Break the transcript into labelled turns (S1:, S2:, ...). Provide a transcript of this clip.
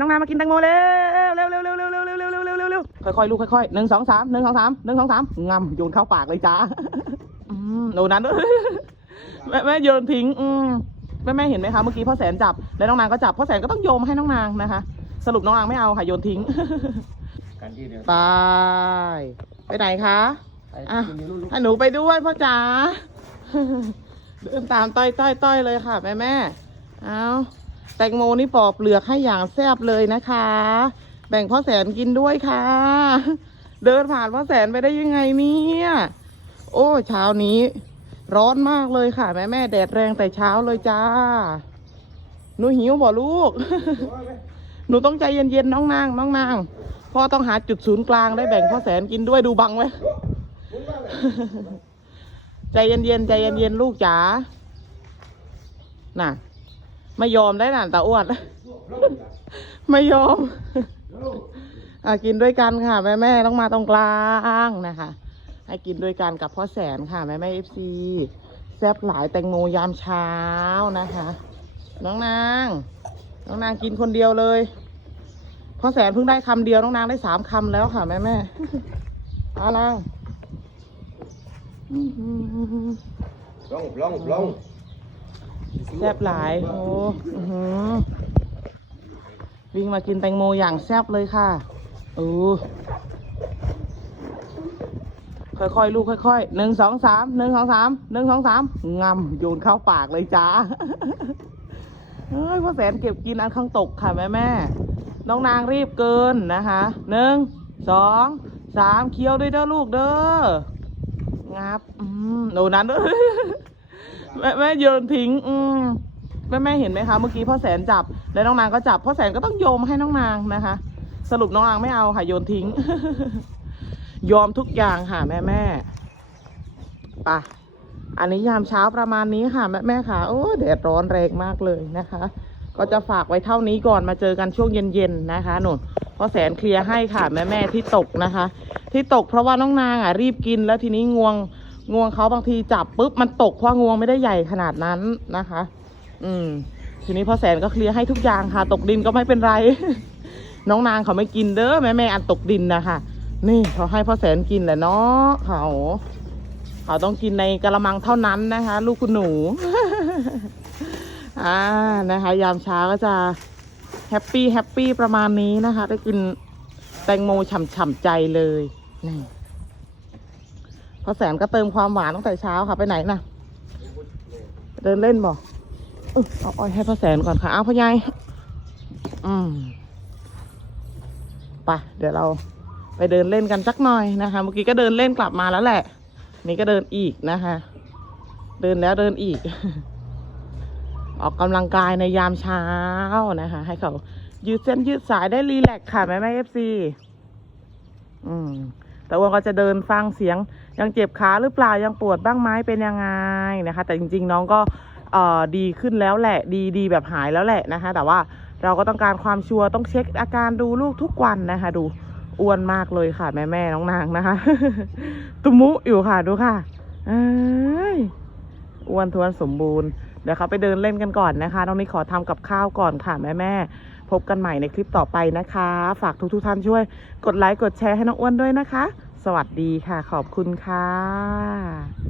S1: น้องนายมากินแตงโมเร็วเร็วเร็วเร็วเร็วเร็วเร็วเร็วเร็วเร็วเร็วเร็วค่อยๆลูกค่อยๆหนึ่งสองสามหนึ่งสองสามหนึ่งสองสามงำโยนเข้าปากเลยจ้าอืมโดนนั้นแม่แม่โยนทิ้งอืมแม่แม่เห็นไหมคะเมื่อกี้พ่อแสนจับแล้วน้องนางก็จับพ่อแสนก็ต้องโยมให้น้องนางนะคะ สรุปน้องนางไม่เอาค่ะโยนทิ้ง
S2: กันที่เดียว
S1: ไปไปไหนคะ
S2: ไป
S1: อะ
S2: กินอยู่นู่นลูก
S1: ให้หนูไปด้วยพ่อจ๋าเดินตามต้อยต้อยต้อยเลยค่ะ แม่แม่เอา แตงโมนี่ปอกเปลือกให้อย่างแซ่บเลยนะคะ แบ่งพ่อแสนกินด้วยค่ะ เดินผ่านพ่อแสนไปได้ยังไงเนี่ยโอ้เช้านี้ ร้อนมากเลยค่ะ แม่แม่แดดแรงแต่เช้าเลยจ้า หนูหิวบ่ลูก หนูต้องใจเย็นๆน้องนางน้องนางพ่อต้องหาจุดศูนย์กลางได้แบ่งพ่อแสนกินด้วยดูบังไว้ใจเย็นๆใจเย็นๆลูกจ๋าน่ะ ไม่ยอมได้น่ะตาอ้วน ไม่ยอม อะกินด้วยกันค่ะ แม่แม่ต้องมาตรงกลางนะคะ ให้กินด้วยกันกับพ่อแสนค่ะ แม่แม่เอฟซีแซ่บหลายแตงโมยามเช้านะคะ น้องนาง น้องนางกินคนเดียวเลยพ่อแสนเพิ่งได้คำเดียวน้องนางได้สามคำแล้วค่ะ แม่แม่ๆเอานาง
S2: ลงลงลง
S1: แซ่บหลายโอ้อวิ่งมากินแตงโมอย่างแซ่บเลยค่ะเออค่อยๆ ลูกค่อยๆหนึ่งสองสามหนึ่งสองสามหนึ่งสองสามงำโยนเข้าปากเลยจ้าเฮ้ยพ่อแสนเก็บกินอันข้างตกค่ะแม่แม่น้องนางรีบเกินนะคะหนึ่งสองสามเคี้ยวด้วยเด้อลูกเด้องับอืมโดนนั้น แม่แม่โยนทิ้ง อืมแม่แม่เห็นไหมคะเมื่อกี้พ่อแสนจับ แล้วน้องนางก็จับพ่อแสนก็ต้องโยมให้น้องนางนะคะ สรุปน้องนางไม่เอาค่ะโยนทิ้ง ยอมทุกอย่างค่ะ แม่แม่ปะอันนี้ยามเช้าประมาณนี้ค่ะ แม่แม่ค่ะโอ้แดดร้อนแรงมากเลยนะคะ ก็จะฝากไว้เท่านี้ก่อนมาเจอกันช่วงเย็นๆนะคะหนุนพ่อแสนเคลียร์ให้ค่ะ แม่แม่ที่ตกนะคะ ที่ตกเพราะว่าน้องนางอะรีบกินแล้วทีนี้งวง งวงเขาบางทีจับปุ๊บมันตกเพราะงวงไม่ได้ใหญ่ขนาดนั้นนะคะ อืม ทีนี้พ่อแสนก็เคลียร์ให้ทุกอย่างค่ะ ตกดินก็ไม่เป็นไร น้องนางเขาไม่กินเด้อแม่แม่อันตกดินนะคะนี่เขาให้พ่อแสนกินแหละเนาะเขาเขาต้องกินในกระมังเท่านั้นนะคะ ลูกคุณหนูอ่านะคะ ยามเช้าก็จะแฮปปี้แฮปปี้ประมาณนี้นะคะ ได้กินแตงโมฉ่ำๆใจเลยนี่ พ่อแสนก็เติมความหวานตั้งแต่เช้าค่ะไปไหนนะเดินเล่นบ่เออเอาอ้อยให้พ่อแสนก่อนค่ะเอาพ่อใหญ่อืมไปเดี๋ยวเราไปเดินเล่นกันสักหน่อยนะคะ เมื่อกี้ก็เดินเล่นกลับมาแล้วแหละ นี่ก็เดินอีกนะคะ เดินแล้วเดินอีก ออกกำลังกายในยามเช้านะคะ ให้เขายืดเส้นยืดสายได้รีแลกค่ะแม่แม่เอฟซีอืม แต่ว่าก็จะเดินฟังเสียงยังเจ็บขาหรือเปล่ายังปวดบ้างไหมเป็นยังไงนะคะ แต่จริง ๆ น้องก็ดีขึ้นแล้วแหละดีดีแบบหายแล้วแหละนะคะ แต่ว่าเราก็ต้องการความชัวร์ต้องเช็คอาการดูลูกทุกวันนะคะ ดูอ้วนมากเลยค่ะ แม่แม่น้องนางนะคะ ตุมุอยู่ค่ะดูค่ะอ้ยอ้วนทวนสมบูรณ์เดี๋ยวเขาไปเดินเล่นกันก่อนนะคะน้องนี่ขอทำกับข้าวก่อนค่ะแม่แม่ พบกันใหม่ในคลิปต่อไปนะคะ ฝากทุกทุกท่านช่วย กดไลค์กดแชร์ให้น้องอ้วนด้วยนะคะ สวัสดีค่ะ ขอบคุณค่ะ